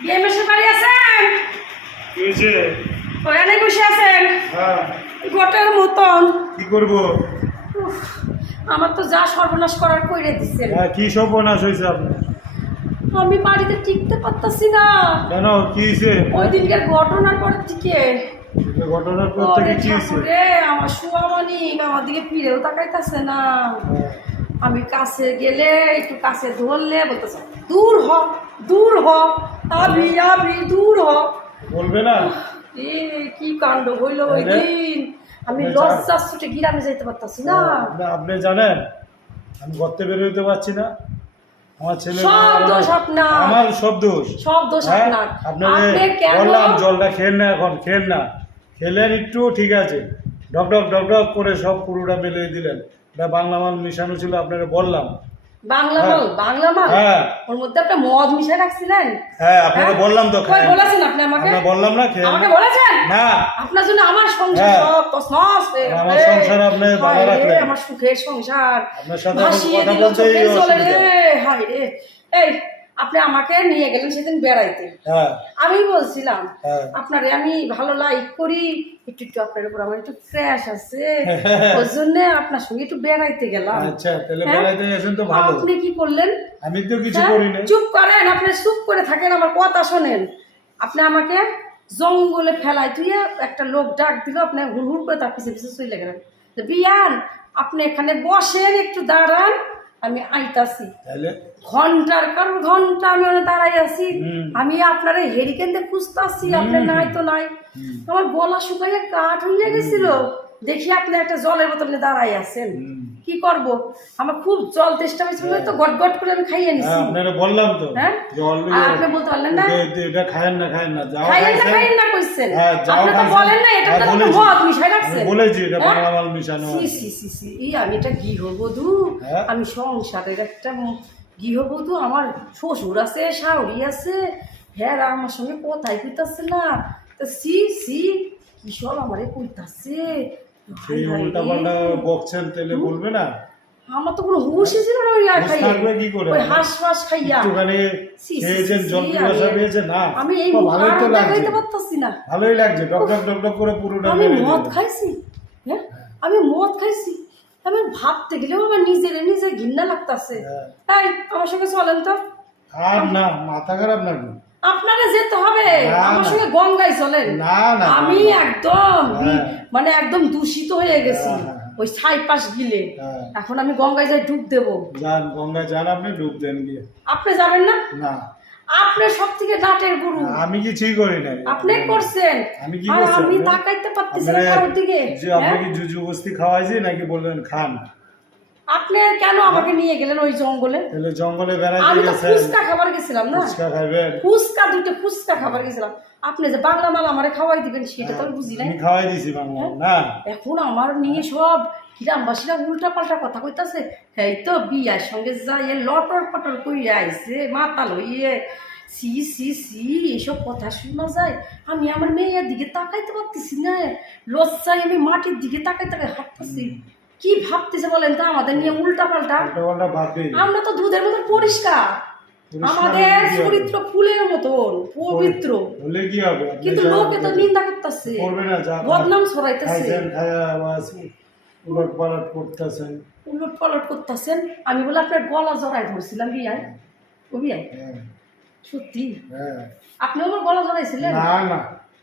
বিয়ে বাড়ি আছেন? কি ওখানে বসে আছেন? হ্যাঁ। গোটের মতন। কি করব? আমার তো যা সর্বনাশ করার কইরে দিচ্ছেন হ্যাঁ কি সব বনাশ হয়েছে আপনার? আমি বাড়িতে টিকতে পারতাছি না। কেন? কি হয়েছে? ওই দিনকার ঘটনার পর থেকে ঘটনার পর থেকে কি হয়েছে? আমার শোয়া আমার দিকে ফিরেও তাকাইতাছে না। হ্যাঁ, আমি কাছে গেলে একটু কাছে ধরলে বলতেছে দূর হ দূর হ আবি আবি দূর হ। বলবে না। এ কি কাণ্ড হইল ওই দিন? আমি লজ্জা ছুটে গিরামে যাইতে পারতাছি না। আপনি- আপনি জানেন আমি ঘরতে বেরোতে পারছি না। আমার ছেলে সব দোষ আপনার। আমার সব দোষ। সব দোষ হ্যাঁ? আপনার। আপনাকে কেন বললাম জলটা খেল না এখন খেল না। খেলেন একটু ঠিক আছে। ডক ডক ডক ডক করে সব পুরোটা মেলে দিলেন। এটা বাংলা মাল মিশানো ছিল আপনাকে বললাম। বাংলা হ্যাঁ। মাল? বাংলা মাল? হ্যাঁ। ওর মধ্যে আপনি মদ মিশাই রাখছিলেন? হ্যাঁ আপনাকে হ্যাঁ? বললাম তো কই বলেছেন আপনি আমাকে? আমরা বললাম না খেয়ে আমাকে বলেছেন? না। আপনার জন্য আমার সংসার হ্যাঁ। সব তছনছ আমার সংসার আপনি ভালো রাখলেন। আমার সুখের সংসার। আপনার সাথে কথা রে। এই আপনি আমাকে নিয়ে গেলেন সেদিন বেড়াইতে। হ্যাঁ। আমি বলছিলাম হ্যাঁ। আপনারে আমি ভালো লাইক করি একটু একটু আপনার উপর আমার একটু ক্র্যাশ আছে। ওই জন্য আপনার সঙ্গে একটু বেড়াইতে গেলাম। আচ্ছা তাহলে হ্যাঁ? বেড়াইতে গেছেন তো ভালো। আপনি কি করলেন? আমি তো কিছু? করি না চুপ করেন আপনি চুপ করে থাকেন আমার কথা শোনেন। আপনি আমাকে জঙ্গলে ফেলাই তুই একটা লোক ডাক দিল আপনি হুড় হুড় করে তার পিছিয়ে পিছিয়ে চলে গেলেন। বিয়ান আপনি এখানে বসেন একটু দাঁড়ান। আমি আইতাছি। ঘণ্টার কারণ ঘণ্টা আমি অনেক দাঁড়াই আছি। আমি আপনার হেরিকেন দিয়ে খুঁজতাছি আপনার নাই তো নাই। আমার গলা শুকাইয়া কাঠ হয়ে গেছিল। দেখি আপনি একটা জলের বোতলে দাঁড়াই আছেন। কি করব? আমার খুব জল তেষ্টা হয়েছিল তো গট গট করে আমি খাইয়ে নিছি। হ্যাঁ আপনারা বললাম তো। হ্যাঁ? জল আপনি বলতে পারলেন না? এটা- খায়েন না খায়েন না যাও খাইয়েন না। খাইয়েন না কইছেন। হ্যাঁ, আপনি তো বলেন না এটা হ্যাঁ, তো মদ মিশাই রাখছেন। বলেছি এটা হ্যাঁ? বাংলা মাল মিশানো সি সি সি সি এই আমি এটা গৃহবধূ। হ্যাঁ? আমি সংসারের একটা গৃহবধূ আমার শ্বশুর আছে শাশুড়ি আছে। হ্যাঁ আমার সঙ্গে কোথায় কইতাছে না। তা সি সি কি সব আমারে কইতাছে? সেই হায় হায় উল্টা পাল্টা বকছেন বলবে না? আমার তো কোনো হুশই ছিল না ওই আর খাইয়ে। থাকবে কি করে? ওই হাঁস ফাঁস খাইয়া। একটুখানি খেয়েছেন জল পিপাসা পেয়েছে না। আমি এই ভালোই তো লাগছে। পারতাছি না। ভালোই লাগছে। ডক ডক ডক ডক করে পুরোটা আমি মদ খাইছি হ্যাঁ? আমি মদ খাইছি। আমি ভাবতে গেলেও আমার নিজের নিজে ঘৃণা লাগতাছে। হ্যাঁ। এই আমার সঙ্গে চলেন তো। আর না মাথা খারাপ নাকি? আপনারা যেতে হবে। আমার সঙ্গে গঙ্গায় চলেন। না না আমি একদম হ্যাঁ। মানে একদম দূষিত হয়ে গেছি। হ্যাঁ, হ্যাঁ। ওই ছাই পাশ গিলে। এখন আমি গঙ্গায় যাই ডুব দেবো। যান গঙ্গায় যান আপনি ডুব দেন গিয়ে। আপনি যাবেন না? না। আপনি সব থেকে নাটের গুরু। আমি কিছুই করি নাই। আপনি করছেন। আমি কি করছি আমি তাকাইতে পারতেছি না দিকে যে আপনি? কি জুজু বস্তি খাওয়াইছি নাকি বললেন খান? আপনি কেন আমাকে নিয়ে গেলেন ওই জঙ্গলে? তাহলে জঙ্গলে বেড়াইতে আমি তো গেছেন। ফুচকা খাবার গেছিলাম না? ফুচকা খাইবেন। ফুচকা দুটো ফুচকা খাবার গেছিলাম। আপনি যে বাংলা মাল আমারে খাওয়াই দিবেন সেটা তো আমি বুঝি নাই। আমি খাওয়াই দিছি বাংলা না? এখন আমার নিয়ে সব গ্রামবাসীরা উল্টা পাল্টা কথা কইতাছে। এই তো বিয়ার সঙ্গে যাইয়ে লটর পটর কইরা আইছে মাতাল হইয়ে সি সি সি এসব কথা শোনা যায়। আমি আমার মেয়ের দিকে তাকাইতে পারতেছি না। লজ্জায় আমি মাটির দিকে তাকাই তাকাই হাঁটতেছি। কি ভাবতেছে বলেন তো? আমাদের নিয়ে উল্টা পাল্টা আমরা তো দুধের মতন পরিষ্কার। আমাদের? চরিত্র ফুলের মতন পবিত্র। কিন্তু লোকে তো নিন্দা করতেছে। বদনাম ছড়াইতেছে। উলট পালট করতেছেন। উলট পালট করতেছেন। আমি বলে আপনার গলা জড়াই ধরছিলাম বিয়ায় ও বিয়ায় হ্যাঁ, সত্যি? হ্যাঁ। আপনি আমার গলা জড়াইছিলেন? না না।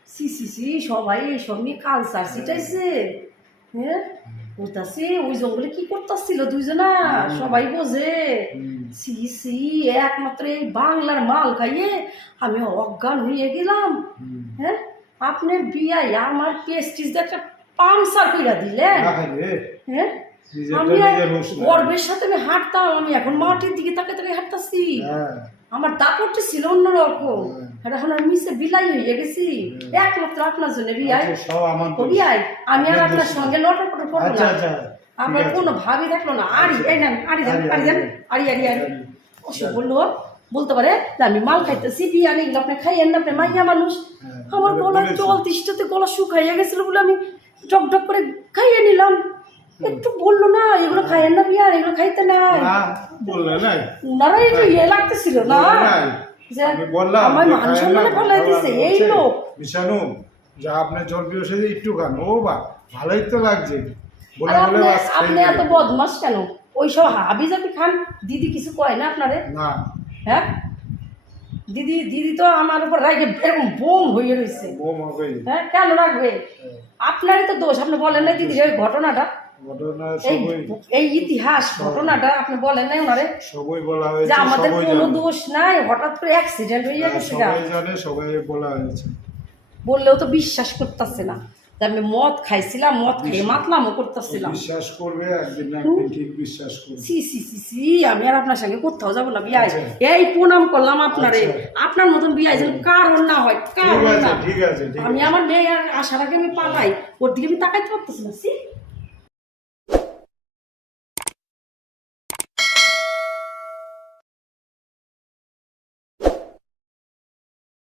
সি সি সি সবাই এইসব নিয়ে কালচার শিটাইছে হ্যাঁ? বলতাছে ওই জঙ্গলে কি করতেছিল দুইজনা সবাই বোঝে। সি সি একমাত্র এই বাংলার মাল খাইয়ে আমি অজ্ঞান হয়ে গেলাম হ্যাঁ আপনার বিয়ায় আমার পেস্টিস একটা পাংসার কইরা দিলেন হ্যাঁ আমি গর্বের সাথে আমি হাঁটতাম আমি এখন মাটির দিকে তাকে তাকে হাঁটতাছি আমার দাপটটা ছিল অন্যরকম। হ্যাঁ। এখন আমি মিশে বিলাই হয়ে গেছি। একমাত্র আপনার জন্য রিয়াই আচ্ছা, ও দোষ। আমি আর আপনার সঙ্গে লটর পটর করব আচ্ছা না আচ্ছা আপনার কোনো ভাবি দেখল না। আড়ি এই নেন আড়ি দেন আড়ি, আড়ি দেন আড়ি, আড়ি আড়ি আড়ি আড়ি। অসুখ বলল বলতে পারে আমি মাল খাইতেছি বিয়া নিয়ে আপনি খাইয়েন না আপনি মাইয়া মানুষ। হ্যাঁ, আমার গলার জল তিষ্ঠতে গলা শুকাইয়া গেছিল বলে আমি ডক ডক করে খাইয়ে নিলাম। একটু বলল না এগুলো খাইয়েন না বিয়া এগুলো খাইতে নাই। না বললে উনারা একটু ইয়ে লাগতেছিল না? যে আমার মান সম্মানে ফেলাই দিছে এই লোক। মিশানু যা আপনার জল পিওসে একটু খান ও বা ভালোই তো লাগছে। বলে আর বলে আপনি বাস খেয়ে আপনি এত। বদমাস কেন? ওই সব হাবি জাবি খান? দিদি কিছু কয় না আপনারে? না। হ্যাঁ? দিদি দিদি তো আমার উপর রাগে এরকম বোম হয়ে রয়েছে হ্যাঁ কেন রাখবে আপনারই তো দোষ আপনি বলেন না দিদি ওই ঘটনাটা। ঘটনা এই ইতিহাস ঘটনাটা আপনি বলেন নাই ওনারে? সবই বলা যে হয়েছে আমাদের কোনো দোষ নাই হঠাৎ করে অ্যাক্সিডেন্ট হয়ে হ্যাঁ, গেছে সবাই জানে সবাই বলা হয়েছে। বললেও তো বিশ্বাস করতেছে না। যে আমি মদ খাইছিলাম মদ খেয়ে মাতলামও করতেছিলাম। বিশ্বাস করবে একদিন ঠিক বিশ্বাস করবে। সি সি সি সি আমি আর আপনার সঙ্গে কোথাও যাব না বিয়াই। আচ্ছা। এই প্রণাম করলাম আপনারে। আচ্ছা। আপনার মতন বিয়াই যেন কারণ না হয় কারণ না। ঠিক আছে আমি আমার মেয়ে আর আসার আগে আমি পালাই ওর দিকে আমি তাকাইতে পারতেছি না। সি